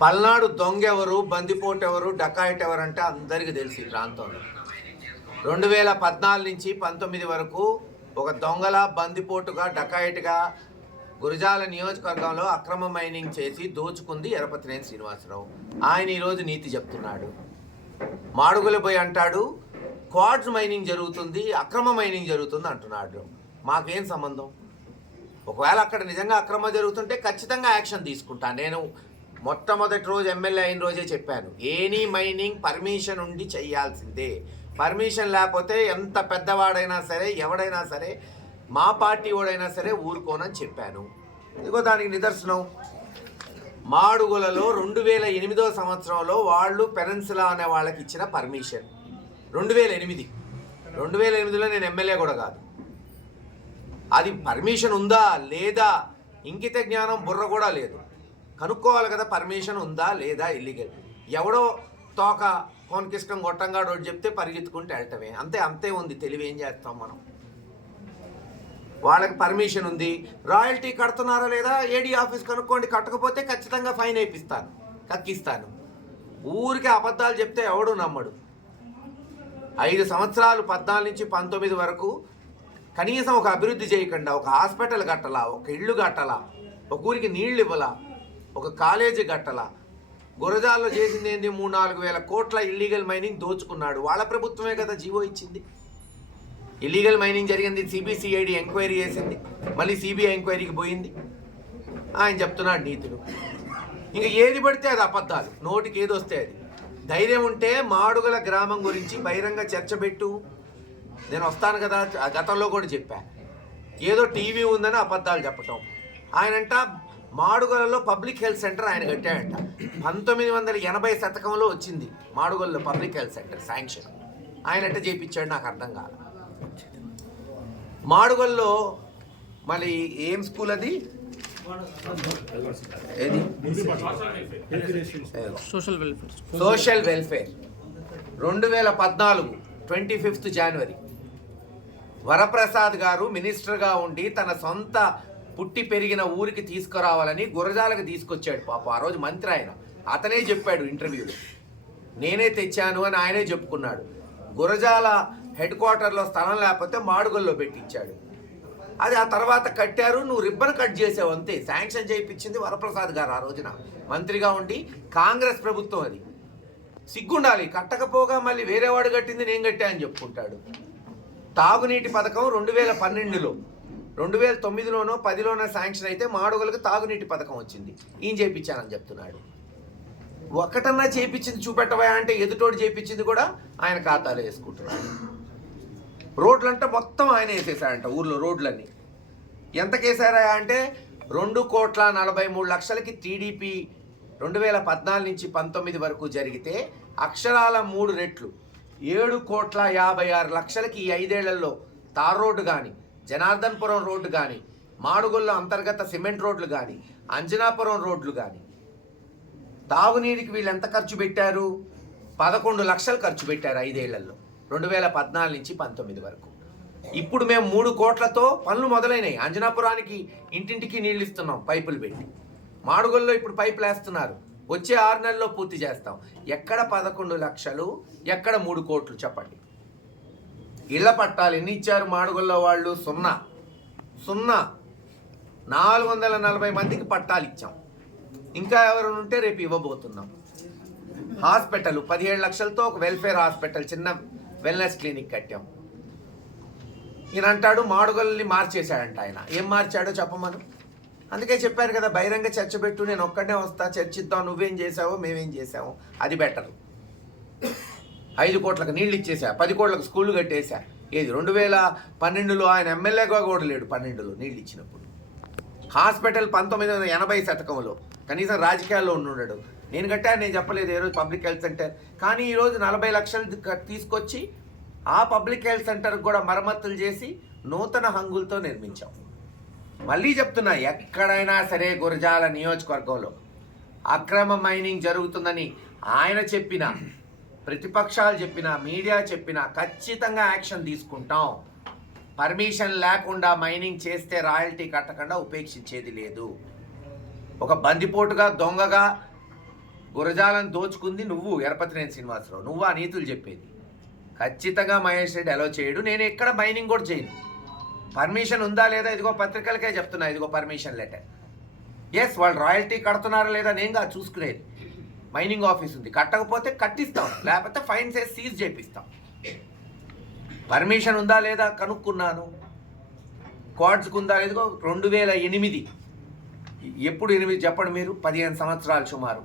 పల్నాడు దొంగ ఎవరు బందిపోటు ఎవరు డకాయిట్ ఎవరు అంటే అందరికీ తెలుసు ఈ ప్రాంతంలో. రెండు వేల పద్నాలుగు నుంచి పంతొమ్మిది వరకు ఒక దొంగల బందిపోటుగా డకాయిట్గా గురజాల నియోజకవర్గంలో అక్రమ మైనింగ్ చేసి దోచుకుంది ఎరపతినేని శ్రీనివాసరావు. ఆయన ఈరోజు నీతి చెప్తున్నాడు. మాడుగులు పోయి అంటాడు క్వాడ్స్ మైనింగ్ జరుగుతుంది అక్రమ మైనింగ్ జరుగుతుంది అంటున్నాడు. మాకేం సంబంధం? ఒకవేళ అక్కడ నిజంగా అక్రమ జరుగుతుంటే ఖచ్చితంగా యాక్షన్ తీసుకుంటాను నేను మొట్టమొదటి రోజు ఎమ్మెల్యే అయిన రోజే చెప్పాను. ఏనీ మైనింగ్ పర్మిషన్ ఉండి చేయాల్సిందే. పర్మిషన్ లేకపోతే ఎంత పెద్దవాడైనా సరే ఎవడైనా సరే మా పార్టీ వాడైనా సరే ఊరుకోనని చెప్పాను. ఇదిగో దానికి నిదర్శనం. మాడుగులలో రెండు వేల ఎనిమిదో సంవత్సరంలో వాళ్ళు పెనన్సులా అనే వాళ్ళకి ఇచ్చిన పర్మిషన్. రెండు వేల ఎనిమిది. రెండు వేల ఎనిమిదిలో నేను ఎమ్మెల్యే కూడా కాదు. అది పర్మిషన్ ఉందా లేదా ఇంకిత జ్ఞానం బుర్ర కూడా లేదు. కనుక్కోవాలి కదా పర్మిషన్ ఉందా లేదా ఇల్లీగల్ ఎవడో తోక కోనకిష్టం గొట్టంగా చెప్తే పరిగెత్తుకుంటే వెళ్ళటమే అంతే అంతే ఉంది. తెలివి ఏం చేస్తాం మనం? వాళ్ళకి పర్మిషన్ ఉంది. రాయల్టీ కడుతున్నారా లేదా? ఏడీ ఆఫీస్ కనుక్కోండి. కట్టకపోతే ఖచ్చితంగా ఫైన్ వేయిస్తాను కక్కిస్తాను. ఊరికి అబద్ధాలు చెప్తే ఎవడు నమ్మడు. ఐదు సంవత్సరాలు పద్నాలుగు నుంచి పంతొమ్మిది వరకు కనీసం ఒక అభివృద్ధి చేయకుండా ఒక హాస్పిటల్ కట్టలా ఒక ఇళ్ళు కట్టలా ఒక ఊరికి నీళ్ళు ఇవ్వలా ఒక కాలేజీ గట్టల. గురజాల్లో చేసింది ఏంది? మూడు నాలుగు వేల కోట్ల ఇల్లీగల్ మైనింగ్ దోచుకున్నాడు. వాళ్ళ ప్రభుత్వమే కదా జీవో ఇచ్చింది. ఇల్లీగల్ మైనింగ్ జరిగింది. సిబిసిఐడి ఎంక్వైరీ చేసింది. మళ్ళీ సిబిఐ ఎంక్వైరీకి పోయింది. ఆయన చెప్తున్నాడు నీతులు. ఇంకా ఏది పడితే అది అబద్ధాలు. నోటికి ఏది వస్తే అది. ధైర్యం ఉంటే మాడుగల గ్రామం గురించి బహిరంగ చర్చ పెట్టు. నేను వస్తాను కదా. ఆ గతంలో కూడా చెప్పా. ఏదో టీవీ ఉందని అబద్ధాలు చెప్పటం. ఆయనంట మాడుగలలో పబ్లిక్ హెల్త్ సెంటర్ ఆయన కట్టాడంట. పంతొమ్మిది వందల ఎనభై శతకంలో వచ్చింది మాడుగల్లో పబ్లిక్ హెల్త్ సెంటర్ శాంక్షన్. ఆయన ఎట్ట చేయించాడు నాకు అర్థం కాదు మాడుగల్లో మళ్ళీ ఏం స్కూల్ అది? ఏది? Social welfare social welfare. రెండు వేల పద్నాలుగు ట్వంటీ ఫిఫ్త్ జనవరి. వరప్రసాద్ గారు మినిస్టర్గా ఉండి తన సొంత పుట్టి పెరిగిన ఊరికి తీసుకురావాలని గురజాలకు తీసుకొచ్చాడు పాప. ఆ రోజు మంత్రి ఆయన. అతనే చెప్పాడు ఇంటర్వ్యూలో. నేనే తెచ్చాను అని ఆయనే చెప్పుకున్నాడు. గురజాల హెడ్ క్వార్టర్లో స్థలం లేకపోతే మాడుగుల్లో పెట్టించాడు. అది ఆ తర్వాత కట్టారు నువ్వు రిబ్బన్ కట్ చేసావు అంతే. శాంక్షన్ చేయించింది వరప్రసాద్ గారు ఆ రోజున. మంత్రిగా ఉండి కాంగ్రెస్ ప్రభుత్వం అది. సిగ్గుండాలి. కట్టకపోగా మళ్ళీ వేరేవాడు కట్టింది నేను కట్టా అని చెప్పుకుంటాడు. తాగునీటి పథకం రెండు వేల పన్నెండులో. రెండు వేల తొమ్మిదిలోనో పదిలోనో శాంక్షన్ అయితే మాడుగులకు తాగునీటి పథకం వచ్చింది. ఈయన చేయించానని చెప్తున్నాడు. ఒక్కటన్నా చేయించింది చూపెట్టవా అంటే ఎదుటోడు చేయించింది కూడా ఆయన ఖాతాలో వేసుకుంటున్నాడు. రోడ్లంటే మొత్తం ఆయన వేసేసాడంట ఊర్లో రోడ్లన్నీ. ఎంతకేసారా అంటే రెండు కోట్ల నలభై మూడు లక్షలకి టీడీపీ రెండు వేల పద్నాలుగు నుంచి పంతొమ్మిది వరకు జరిగితే అక్షరాల మూడు రెట్లు. ఏడు కోట్ల యాభై ఆరు లక్షలకి ఈ ఐదేళ్ళలో తార్ రోడ్డు కానీ జనార్దన్పురం రోడ్డు కానీ మాడుగుల్లో అంతర్గత సిమెంట్ రోడ్లు కానీ అంజనాపురం రోడ్లు కానీ తాగునీటికి వీళ్ళు ఎంత ఖర్చు పెట్టారు? పదకొండు లక్షలు ఖర్చు పెట్టారు ఐదేళ్ళలో రెండు వేల పద్నాలుగు నుంచి పంతొమ్మిది వరకు. ఇప్పుడు మేము మూడు కోట్లతో పనులు మొదలైనాయి. అంజనాపురానికి ఇంటింటికి నీళ్ళు ఇస్తున్నాం పైపులు పెట్టి. మాడుగుల్లో ఇప్పుడు పైపులు వేస్తున్నారు. వచ్చే ఆరు నెలల్లో పూర్తి చేస్తాం. ఎక్కడ పదకొండు లక్షలు ఎక్కడ మూడు కోట్లు చెప్పండి. ఇళ్ళ పట్టాలు ఎన్ని ఇచ్చారు? మాడుగుల్లో వాళ్ళు సున్నా. సున్నా. నాలుగు వందల నలభై మందికి పట్టాలు ఇచ్చాం. ఇంకా ఎవరైనా ఉంటే రేపు ఇవ్వబోతున్నాం. హాస్పిటల్ పదిహేడు లక్షలతో ఒక వెల్ఫేర్ హాస్పిటల్ చిన్న వెల్నెస్ క్లినిక్ కట్టాం. ఈయన అంటాడు మాడుగల్ని మార్చేశాడంట ఆయన. ఏం మార్చాడో చెప్పమను? అందుకే చెప్పారు కదా బహిరంగ చర్చ పెట్టు నేను ఒక్కడే వస్తా చర్చిద్దాం నువ్వేం చేసావో మేమేం చేసావో అది బెటర్. ఐదు కోట్లకు నీళ్ళు ఇచ్చేసా పది కోట్లకు స్కూళ్ళు కట్టేశా ఏది రెండు వేల పన్నెండులో ఆయన ఎమ్మెల్యేగా కూడా లేడు పన్నెండులో నీళ్ళు ఇచ్చినప్పుడు. హాస్పిటల్ పంతొమ్మిది వందల ఎనభై శతకంలో కనీసం రాజకీయాల్లో ఉండుండడు. నేను కట్టా నేను చెప్పలేదు ఏ రోజు పబ్లిక్ హెల్త్ సెంటర్. కానీ ఈరోజు నలభై లక్షలు తీసుకొచ్చి ఆ పబ్లిక్ హెల్త్ సెంటర్కి కూడా మరమ్మతులు చేసి నూతన హంగులతో నిర్మించాం. మళ్ళీ చెప్తున్నా ఎక్కడైనా సరే గురజాల నియోజకవర్గంలో అక్రమ మైనింగ్ జరుగుతుందని ఆయన చెప్పిన ప్రతిపక్షాలు చెప్పిన మీడియా చెప్పిన ఖచ్చితంగా యాక్షన్ తీసుకుంటాం. పర్మిషన్ లేకుండా మైనింగ్ చేస్తే రాయల్టీ కట్టకుండా ఉపేక్షించేది లేదు. ఒక బందిపోటుగా దొంగగా గురజాలను దోచుకుంది నువ్వు ఎరపతినేని శ్రీనివాసరావు. నువ్వు ఆ నీతులు చెప్పేది. ఖచ్చితంగా మహేష్ రెడ్డి అలో చేయడు. నేను ఎక్కడ మైనింగ్ కూడా చేయను. పర్మిషన్ ఉందా లేదా ఇదిగో పత్రికలకే చెప్తున్నా ఇదిగో పర్మిషన్ లెటర్. ఎస్ వాళ్ళు రాయల్టీ కడుతున్నారా లేదా నేను చూసుకునేది. మైనింగ్ ఆఫీస్ ఉంది. కట్టకపోతే కట్టిస్తాం. లేకపోతే ఫైన్ చేసి సీజ్ చేపిస్తాం. పర్మిషన్ ఉందా లేదా కనుక్కున్నాను. క్వాడ్స్కి ఉందా లేదో రెండు వేల ఎనిమిది. ఎప్పుడు ఎనిమిది చెప్పండి మీరు? పదిహేను సంవత్సరాలు సుమారు.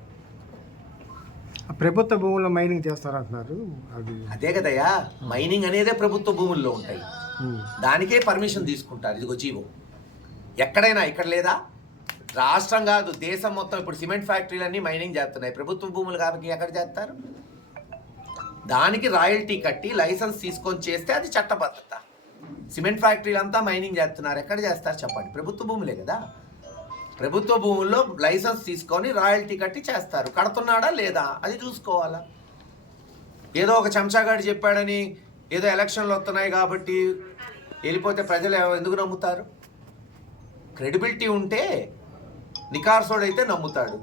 ఆ ప్రభుత్వ భూముల్లో మైనింగ్ చేస్తారంటున్నారు అది అదే కదయ్యా. మైనింగ్ అనేదే ప్రభుత్వ భూముల్లో ఉంటాయి. దానికే పర్మిషన్ తీసుకుంటారు. ఇదిగో జీవో. ఎక్కడైనా ఇక్కడ లేదా? రాష్ట్రం కాదు దేశం మొత్తం ఇప్పుడు సిమెంట్ ఫ్యాక్టరీలన్నీ మైనింగ్ చేస్తున్నాయి. ప్రభుత్వ భూములు కాబట్టి ఎక్కడ చేస్తారు? దానికి రాయల్టీ కట్టి లైసెన్స్ తీసుకొని చేస్తే అది చట్టబద్ధత. సిమెంట్ ఫ్యాక్టరీలు అంతా మైనింగ్ చేస్తున్నారు. ఎక్కడ చేస్తారు చెప్పండి? ప్రభుత్వ భూములే కదా. ప్రభుత్వ భూముల్లో లైసెన్స్ తీసుకొని రాయల్టీ కట్టి చేస్తారు. కడుతున్నాడా లేదా? అది చూసుకోవాలా. ఏదో ఒక చెంచాగాడు చెప్పాడని ఏదో ఎలక్షన్లు వస్తున్నాయి కాబట్టి వెళ్ళిపోతే ప్రజలు ఎందుకు నమ్ముతారు? క్రెడిబిలిటీ ఉంటే నికార్సోడైతే నమ్ముతాడు.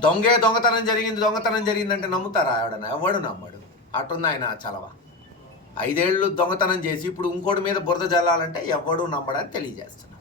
దొంగే దొంగతనం జరిగింది దొంగతనం జరిగిందంటే నమ్ముతారా ఆవిడన ఎవడు నమ్మడు. అటుంది ఆయన చలవ. ఐదేళ్ళు దొంగతనం చేసి ఇప్పుడు ఇంకోటి మీద బురద జల్లాలంటే ఎవడు నమ్మడని తెలియజేస్తున్నాడు.